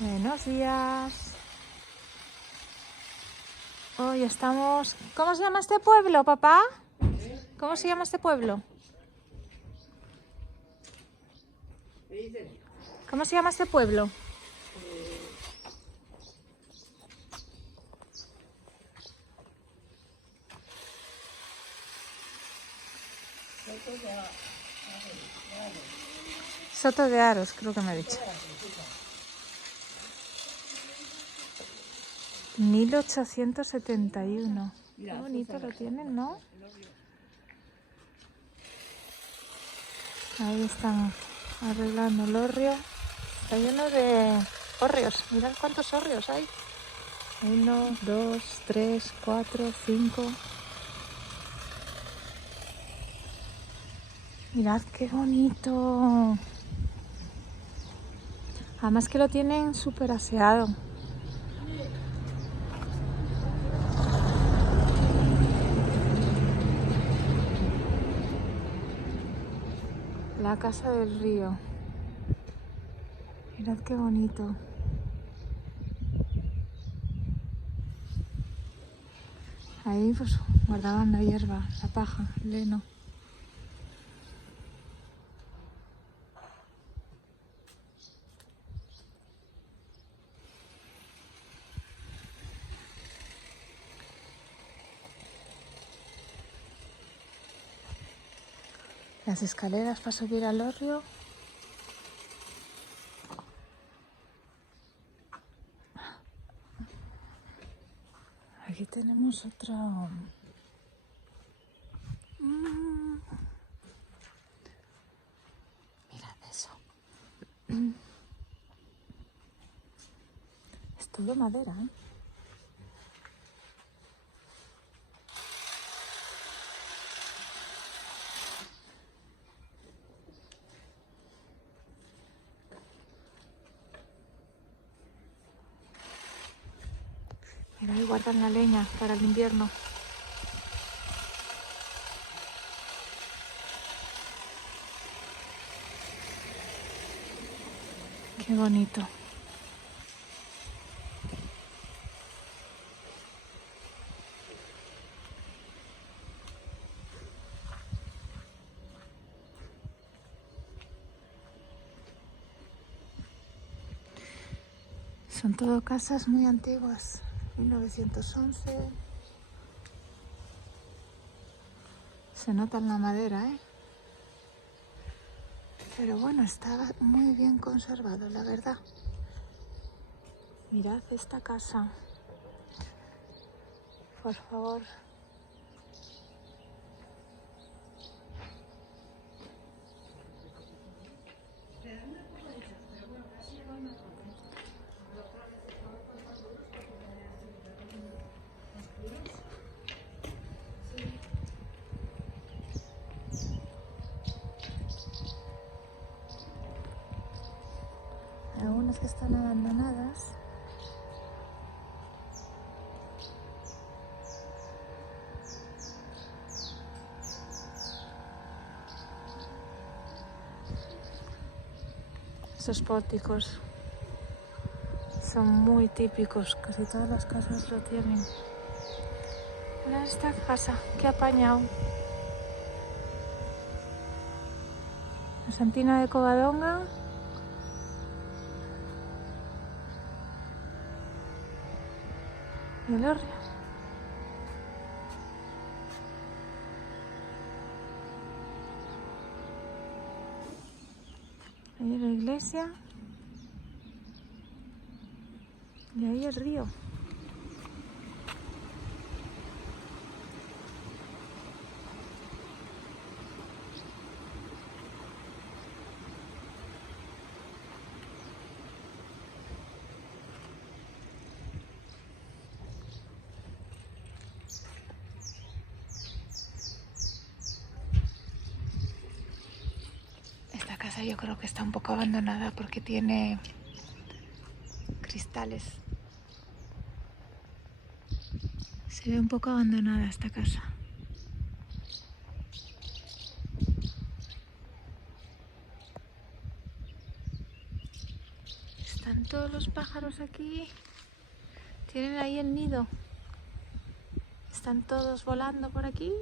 Buenos días. Hoy estamos... ¿Cómo se llama este pueblo, papá? ¿Cómo se llama este pueblo? ¿Cómo se llama este pueblo? Soto de Aros, creo que me ha dicho. 1871. Qué bonito lo tienen, ¿no? Ahí están arreglando el hórreo. Está lleno de hórreos. Mirad cuántos hórreos hay. 1, 2, 3, 4, 5. Mirad qué bonito. Además que lo tienen súper aseado. La casa del río. Mirad qué bonito. Ahí pues guardaban la hierba, la paja, el heno. Las escaleras para subir al hórreo. Aquí tenemos otro... Mirad eso. Es todo madera, ¿eh? Mira, ahí guardan la leña para el invierno. Qué bonito. Son todo casas muy antiguas. 1911. Se nota en la madera, ¿eh? Pero bueno, está muy bien conservado, la verdad. Mirad esta casa. Por favor. Algunas que están abandonadas. Esos pórticos son muy típicos, casi todas las casas lo tienen. Mira esta casa, qué apañado. La Santina de Covadonga. Y el hórreo. Ahí la iglesia. Y ahí el río. Esta casa yo creo que está un poco abandonada porque tiene cristales. Se ve un poco abandonada esta casa. Están todos los pájaros aquí. Tienen ahí el nido. Están todos volando por aquí.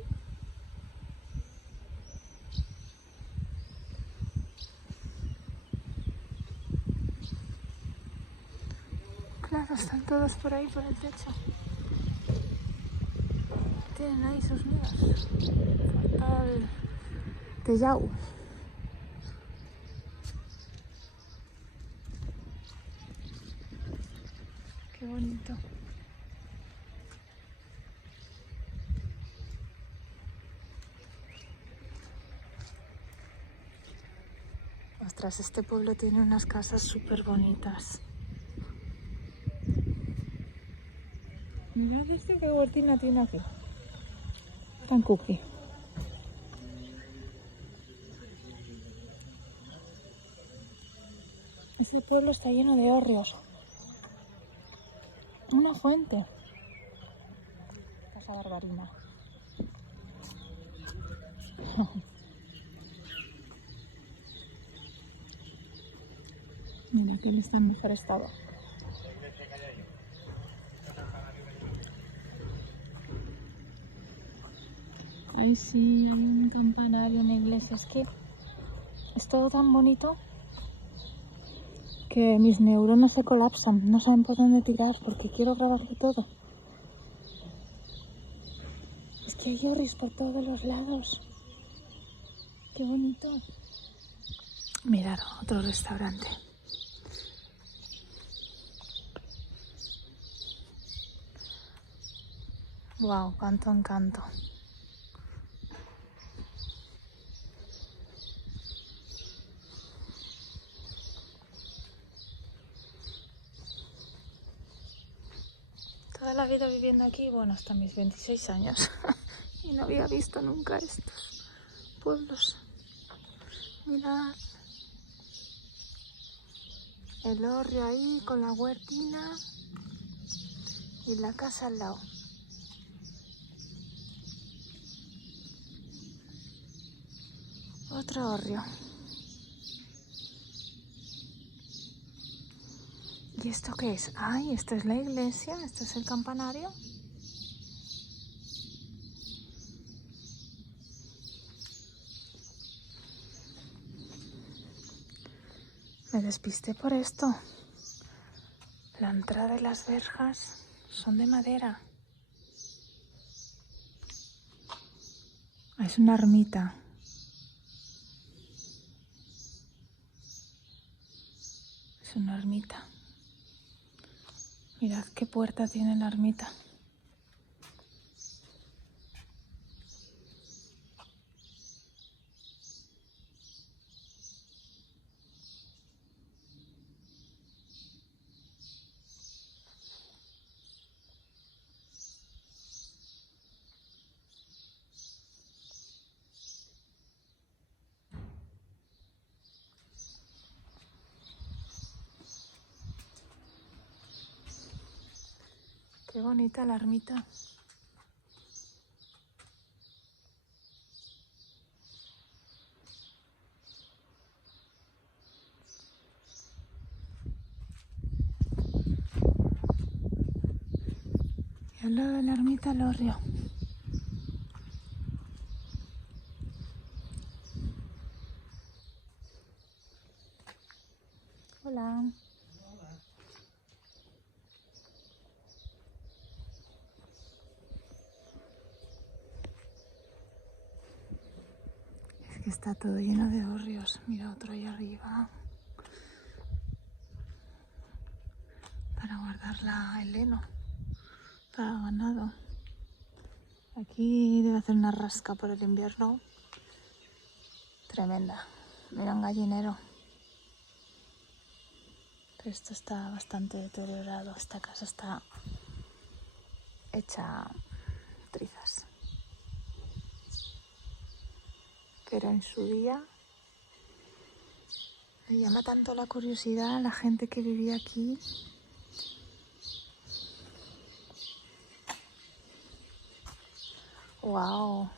Claro, están todos por ahí, por el techo. Tienen ahí sus nidos. Falta el tellao. Qué bonito. Ostras, este pueblo tiene unas casas súper bonitas. Mirad este qué huertina tiene aquí. Tan cookie. Este pueblo está lleno de hórreos. Una fuente. Casa Barbarina. Mira, aquí está en mejor estado. Ay, sí, hay un campanario, una iglesia. Es que es todo tan bonito que mis neuronas se colapsan. No saben por dónde tirar porque quiero grabarlo todo. Es que hay orris por todos los lados. Qué bonito. Mirad, otro restaurante. Wow, cuánto encanto. Toda la vida viviendo aquí, bueno, hasta mis 26 años. Y no había visto nunca estos pueblos. Mirad. El hórreo ahí con la huertina y la casa al lado. Otro hórreo. ¿Y esto qué es? Ay, esto es la iglesia, esto es el campanario. Me despisté por esto. La entrada y las verjas son de madera. Es una ermita. Es una ermita. Mirad qué puerta tiene la ermita. Qué bonita la ermita. Y al lado de la ermita el hórreo. Hola. Es que está todo lleno de hórreos. Mira otro ahí arriba. Para guardar el heno. Para ganado. Aquí debe hacer una rasca por el invierno. Tremenda. Mira un gallinero. Pero esto está bastante deteriorado. Esta casa está hecha trizas. Pero en su día me llama tanto la curiosidad a la gente que vivía aquí. ¡Wow!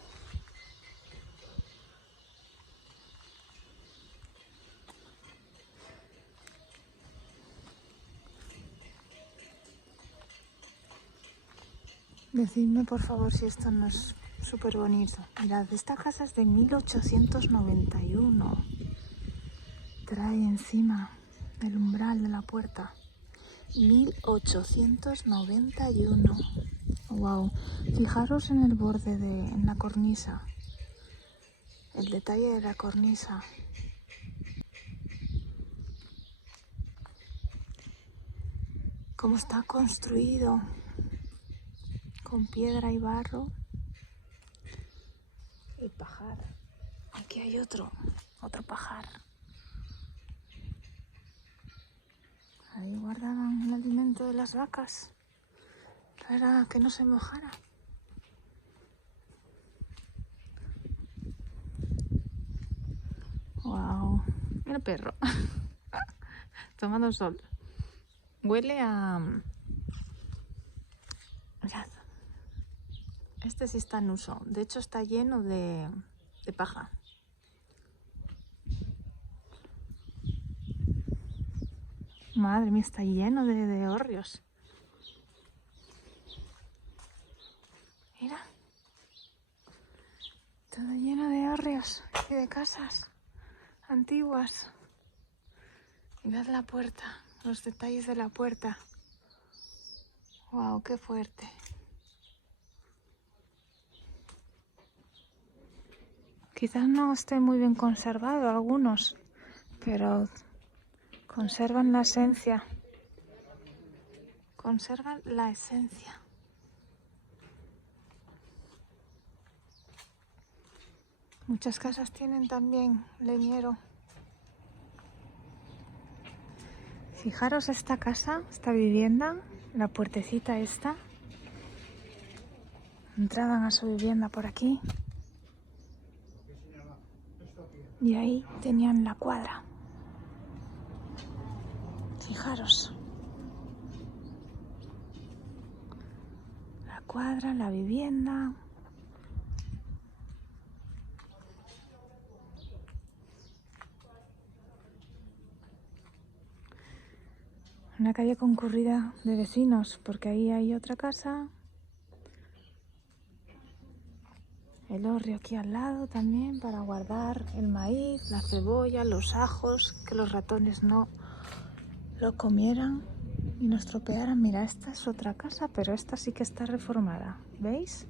Decidme por favor si esto no es súper bonito. Mirad, esta casa es de 1891. Trae encima el umbral de la puerta. 1891. Wow. Fijaros en el borde en la cornisa. El detalle de la cornisa. Cómo está construido. Con piedra y barro. El pajar. Aquí hay otro pajar. Ahí guardaban el alimento de las vacas para que no se mojara. Wow, mira el perro tomando sol. Huele a... Mirad. Este sí está en uso. De hecho está lleno de paja. Madre mía, está lleno de hórreos. Mira. Todo lleno de hórreos y de casas antiguas. Mirad la puerta, los detalles de la puerta. Wow, qué fuerte. Quizás no esté muy bien conservado algunos, pero conservan la esencia. Conservan la esencia. Muchas casas tienen también leñero. Fijaros esta casa, esta vivienda, la puertecita esta. Entraban a su vivienda por aquí. Y ahí tenían la cuadra. Fijaros. La cuadra, la vivienda. Una calle concurrida de vecinos, porque ahí hay otra casa. El hórreo aquí al lado también para guardar el maíz, la cebolla, los ajos, que los ratones no lo comieran y no estropearan. Mira, esta es otra casa, pero esta sí que está reformada. ¿Veis?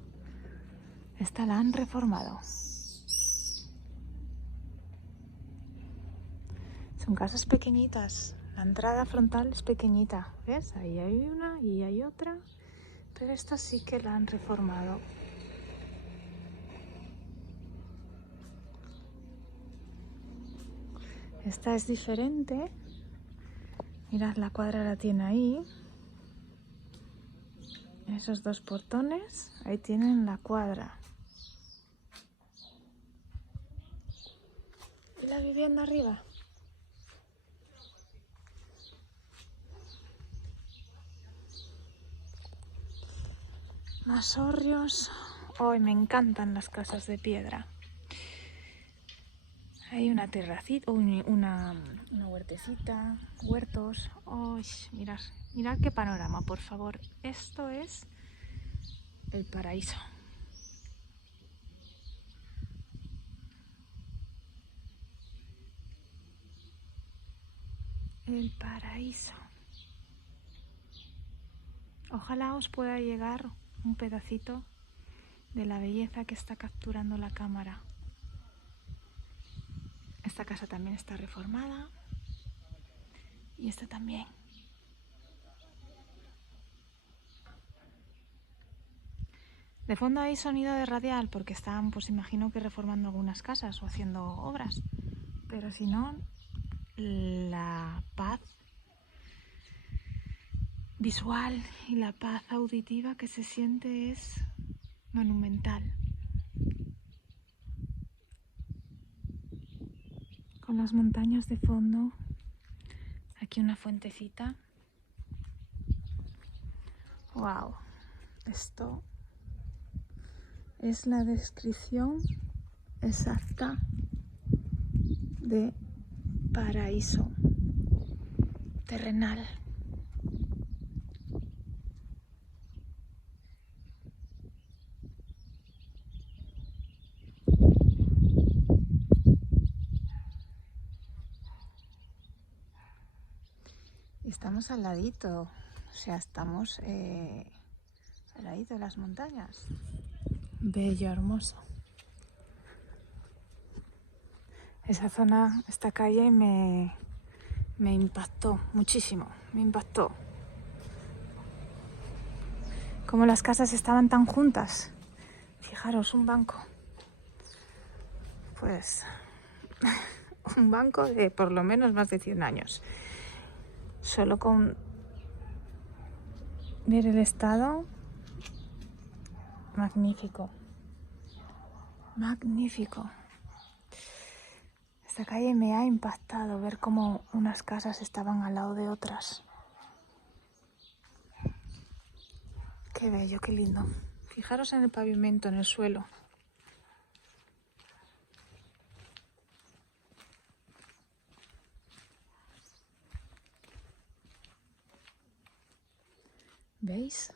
Esta la han reformado. Son casas pequeñitas. La entrada frontal es pequeñita. ¿Ves? Ahí hay una y hay otra. Pero esta sí que la han reformado. Esta es diferente. Mirad, la cuadra la tiene ahí. Esos dos portones, ahí tienen la cuadra. ¿Y la vivienda arriba? Más hórreos. Hoy me encantan las casas de piedra. Hay una terracita, una huertecita, huertos. ¡Oh, mirad qué panorama, por favor! Esto es el paraíso. El paraíso. Ojalá os pueda llegar un pedacito de la belleza que está capturando la cámara. Esta casa también está reformada. Y esta también. De fondo hay sonido de radial porque están, pues imagino que reformando algunas casas o haciendo obras. Pero si no, la paz visual y la paz auditiva que se siente es monumental. Con las montañas de fondo, aquí una fuentecita. ¡Wow! Esto es la descripción exacta de paraíso terrenal. Y estamos al ladito, o sea, estamos al ladito de las montañas. Bello, hermoso. Esa zona, esta calle me impactó muchísimo, me impactó. Como las casas estaban tan juntas. Fijaros, un banco. Pues un banco de por lo menos más de 100 años. Solo con ver el estado, magnífico. Magnífico. Esta calle me ha impactado ver cómo unas casas estaban al lado de otras. Qué bello, qué lindo. Fijaros en el pavimento, en el suelo. ¿Veis?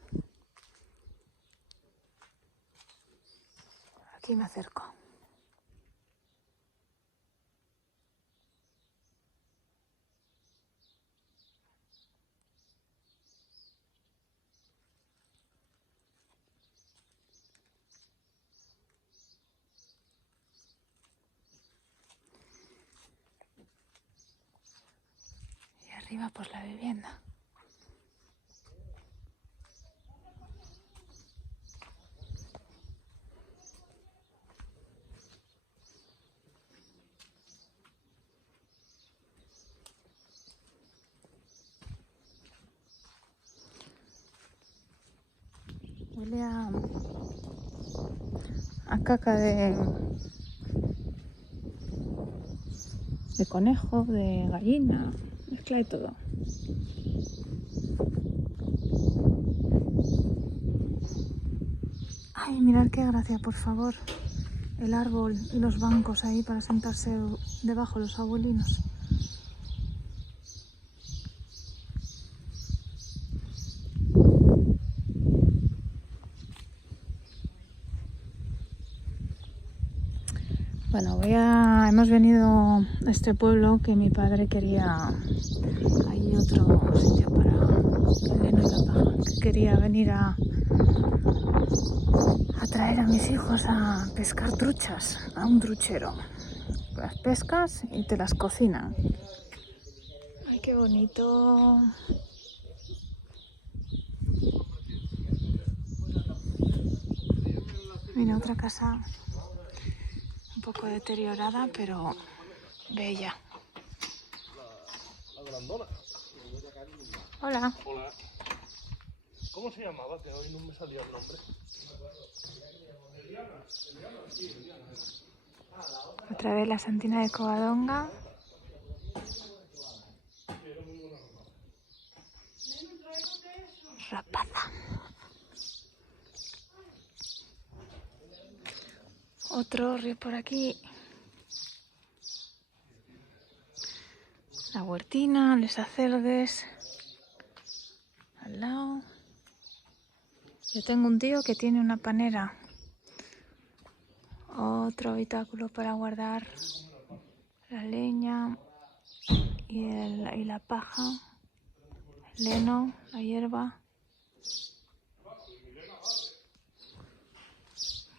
Aquí me acerco. Y arriba pues la vivienda. Huele a caca de conejo, de gallina, mezcla de todo. Ay, mirad qué gracia, por favor. El árbol y los bancos ahí para sentarse debajo los abuelinos. Bueno, hemos venido a este pueblo que mi padre quería. Hay otro sitio para el heno y la paja. Que quería venir a traer a mis hijos a pescar truchas a un truchero. Las pescas y te las cocinan. Ay, qué bonito. Mira, otra casa un poco deteriorada, pero bella. La grandona. Hola. Hola. ¿Cómo se llamaba? Que hoy no me salía el nombre. Otra vez la Santina de Covadonga. Rapaza. Otro río por aquí. La Huertina, Les Acergues. Al lado. Yo tengo un tío que tiene una panera. Otro habitáculo para guardar la leña y la paja, el heno, la hierba.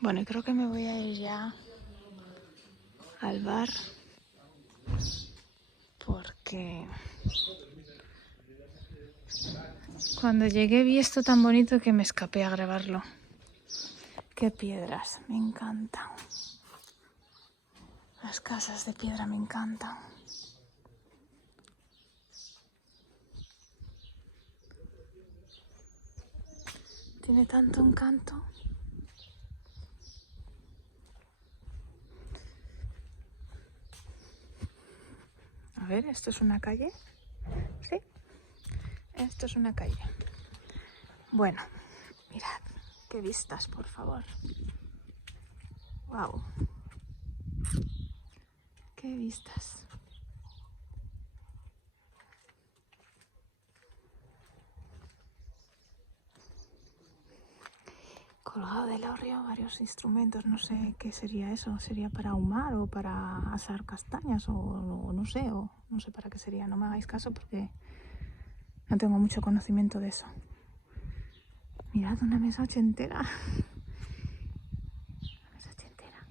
Bueno, y creo que me voy a ir ya al bar porque cuando llegué vi esto tan bonito que me escapé a grabarlo. Qué piedras, me encantan. Las casas de piedra me encantan. Tiene tanto encanto. A ver, ¿esto es una calle? Sí, esto es una calle. Bueno, mirad, qué vistas, por favor. Wow. Qué vistas. Colgado del hórreo varios instrumentos, no sé qué sería eso, sería para ahumar o para asar castañas o no sé para qué sería, no me hagáis caso porque No tengo mucho conocimiento de eso. Mirad, una mesa ochentera. Una mesa ochentera.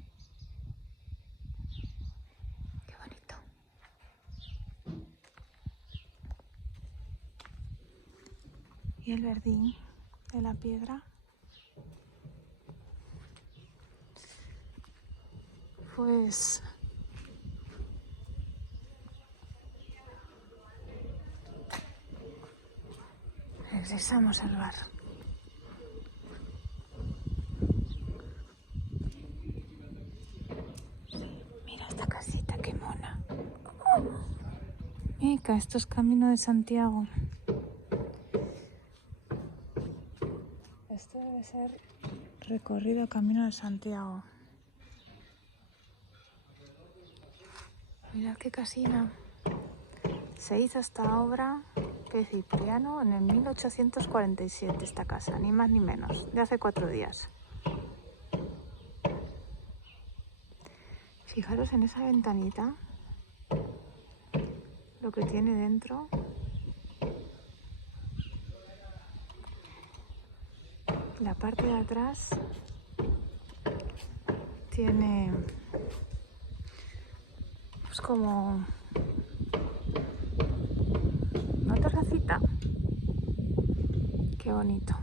Qué bonito. Y el verdín de la piedra. Pues regresamos al bar. Mira esta casita, qué mona. Mica, esto es Camino de Santiago. Esto debe ser recorrido Camino de Santiago. Mirad qué casina. Se hizo esta obra de Cipriano en el 1847, esta casa, ni más ni menos, de hace 4 días. Fijaros en esa ventanita, lo que tiene dentro. La parte de atrás tiene pues como una terracita. Qué bonito.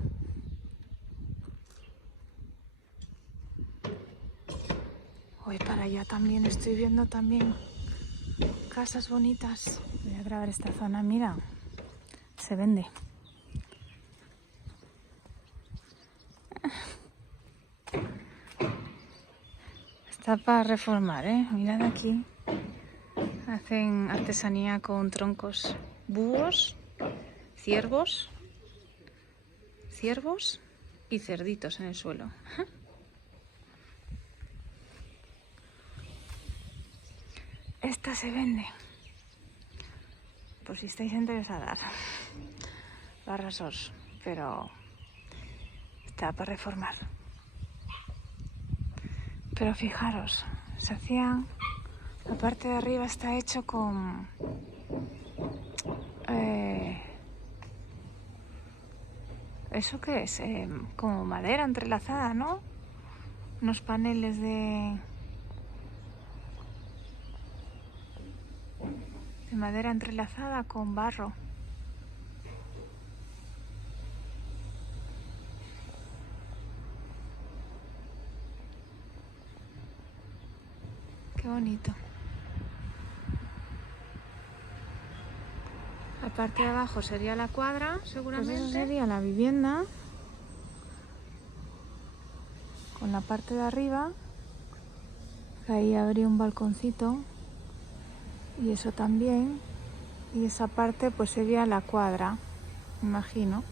Voy para allá también, estoy viendo también casas bonitas. Voy a grabar esta zona, mira, se vende. Está para reformar, ¿eh? Mirad aquí. Hacen artesanía con troncos, búhos, ciervos y cerditos en el suelo. Esta se vende, por si estáis interesadas. Barrasos, pero está para reformar. Pero fijaros, se hacían, la parte de arriba está hecho con ¿eso qué es? Como madera entrelazada, ¿no? Unos paneles de madera entrelazada con barro. Qué bonito. La parte de abajo sería la cuadra, seguramente. Pues eso sería la vivienda. Con la parte de arriba, que ahí habría un balconcito. Y eso también. Y esa parte pues sería la cuadra, me imagino.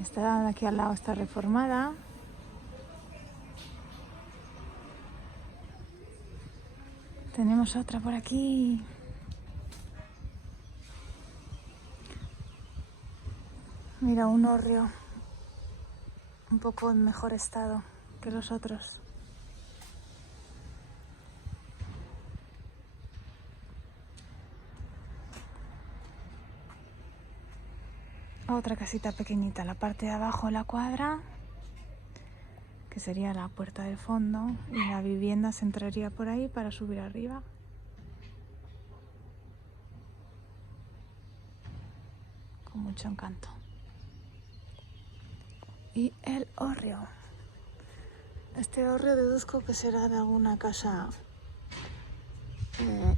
Esta de aquí al lado está reformada. Tenemos otra por aquí. Mira, un hórreo un poco en mejor estado que los otros. Otra casita pequeñita, la parte de abajo la cuadra, que sería la puerta del fondo, y la vivienda se entraría por ahí para subir arriba. Con mucho encanto. Y el hórreo. Este hórreo deduzco que será de alguna casa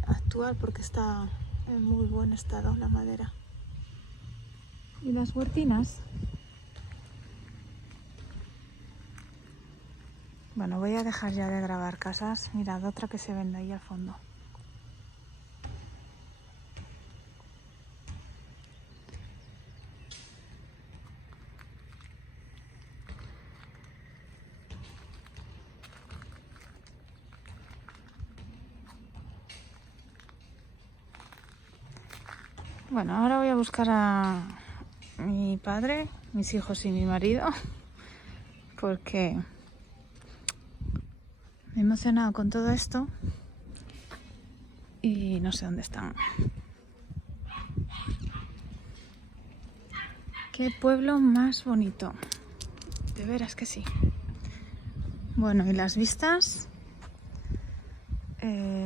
actual, porque está en muy buen estado la madera. Y las huertinas. Bueno, voy a dejar ya de grabar casas. Mirad, otra que se vende ahí al fondo. Bueno, ahora voy a buscar a mi padre, mis hijos y mi marido, porque me he emocionado con todo esto y no sé dónde están. Qué pueblo más bonito. De veras que sí. Bueno, y las vistas,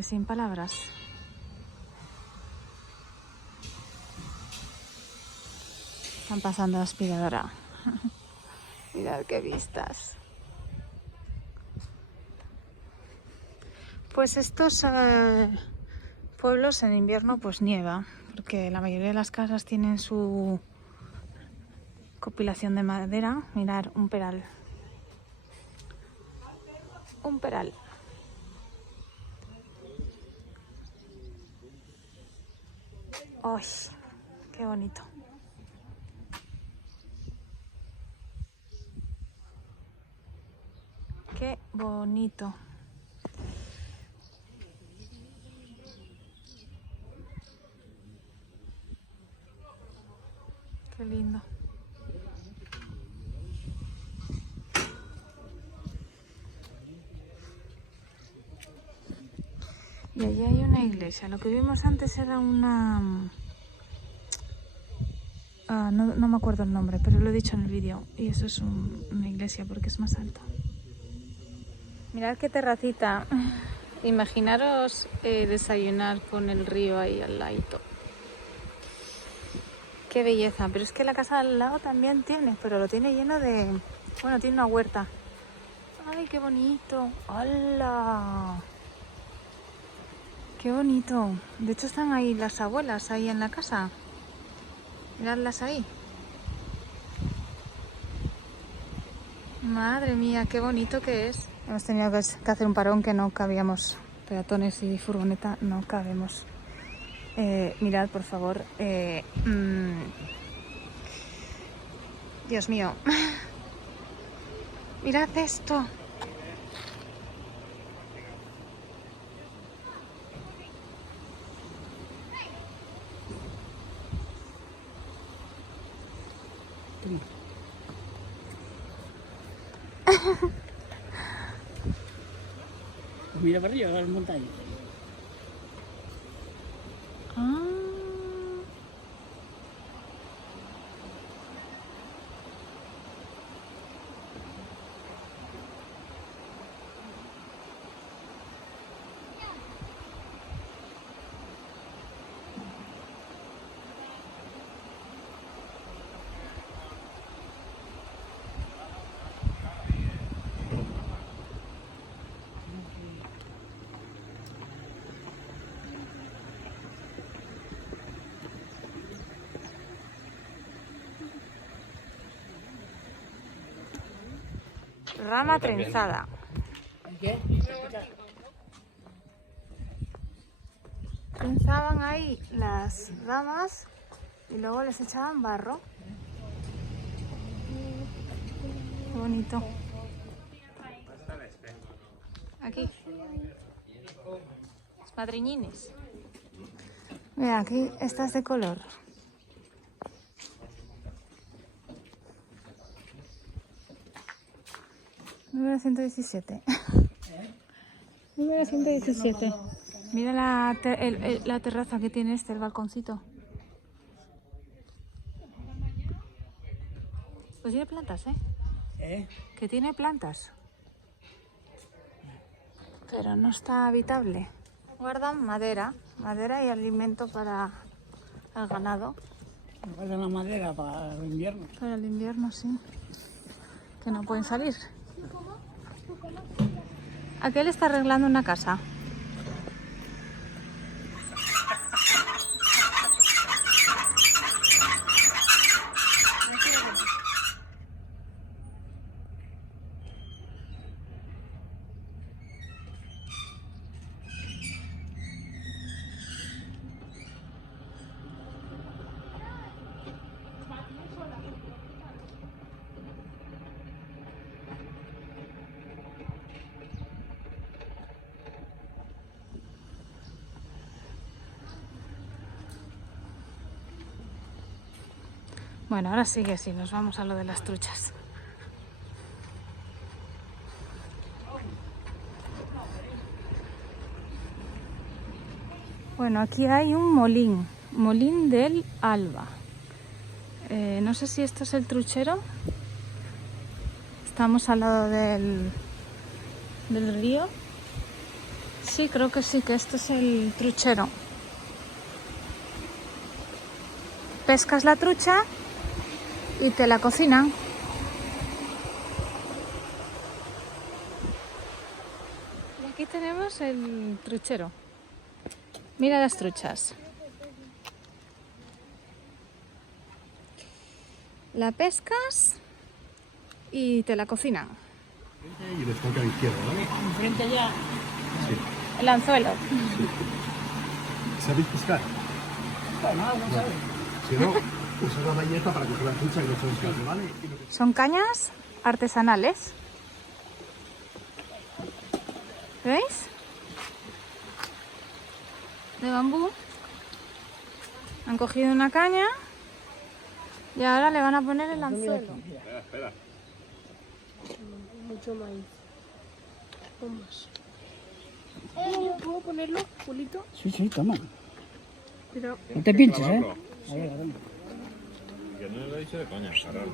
sin palabras. Están pasando la aspiradora. Mirad qué vistas. Pues estos pueblos en invierno pues nieva, porque la mayoría de las casas tienen su compilación de madera. Mirad, un peral. Un peral. ¡Ay! ¡Qué bonito! ¡Qué bonito! ¡Qué lindo! Y allí hay una iglesia. Lo que vimos antes era una... no me acuerdo el nombre, pero lo he dicho en el vídeo. Y eso es una iglesia porque es más alta. Mirad qué terracita. Imaginaros desayunar con el río ahí al ladito. Qué belleza. Pero es que la casa al lado también tiene, pero lo tiene lleno de... Bueno, tiene una huerta. ¡Ay, qué bonito! ¡Hala! ¡Qué bonito! De hecho están ahí las abuelas, ahí en la casa. Miradlas ahí. Madre mía, qué bonito que es. Hemos tenido que hacer un parón que no cabíamos. Peatones y furgoneta no cabemos. Mirad, por favor. Dios mío. Mirad esto. Mira para arriba, las montañas. Ah. Rama trenzada. ¿Qué? Trenzaban ahí las ramas y luego les echaban barro. Qué bonito. Aquí. Los madriñines. Mira, aquí estas de color. Número 117. Número 117. Mira la terraza que tiene el balconcito. Pues tiene plantas, ¿eh? Que tiene plantas. Pero no está habitable. Guardan madera y alimento para el ganado. Guardan la madera para el invierno. Para el invierno, sí. Que no pueden salir. Aquel está arreglando una casa. Bueno, ahora sigue así, nos vamos a lo de las truchas. Bueno, aquí hay un molín, Molín del Alba. No sé si esto es el truchero. Estamos al lado del río. Sí, creo que sí, que esto es el truchero. Pescas la trucha y te la cocinan. Y aquí tenemos el truchero. Mira las truchas. La pescas y te la cocinan. Y les toca a la izquierda, ¿vale? Enfrente ya. Sí. El anzuelo. ¿Sabéis pescar? Bueno, algo sabe. Si no, usad la bañeta para coger la trucha y no se escape, ¿vale? Son cañas artesanales. ¿Veis? De bambú. Han cogido una caña y ahora le van a poner el anzuelo. Espera. Mucho maíz. Con más. ¿Puedo ponerlo, Julito? Sí, sí, toma. Pero No te pinches, ¿eh? Ahí, agarrando. Que no lo he dicho de coña, cabrón.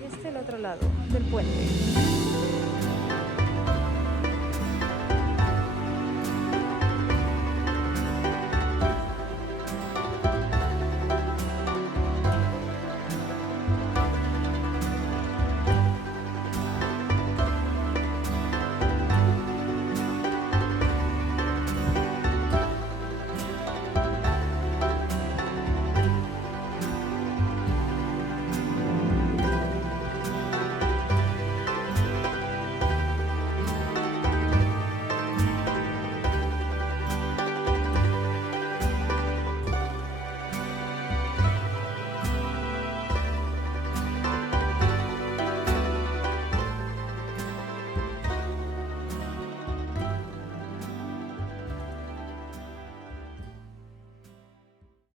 Y este el otro lado del puente.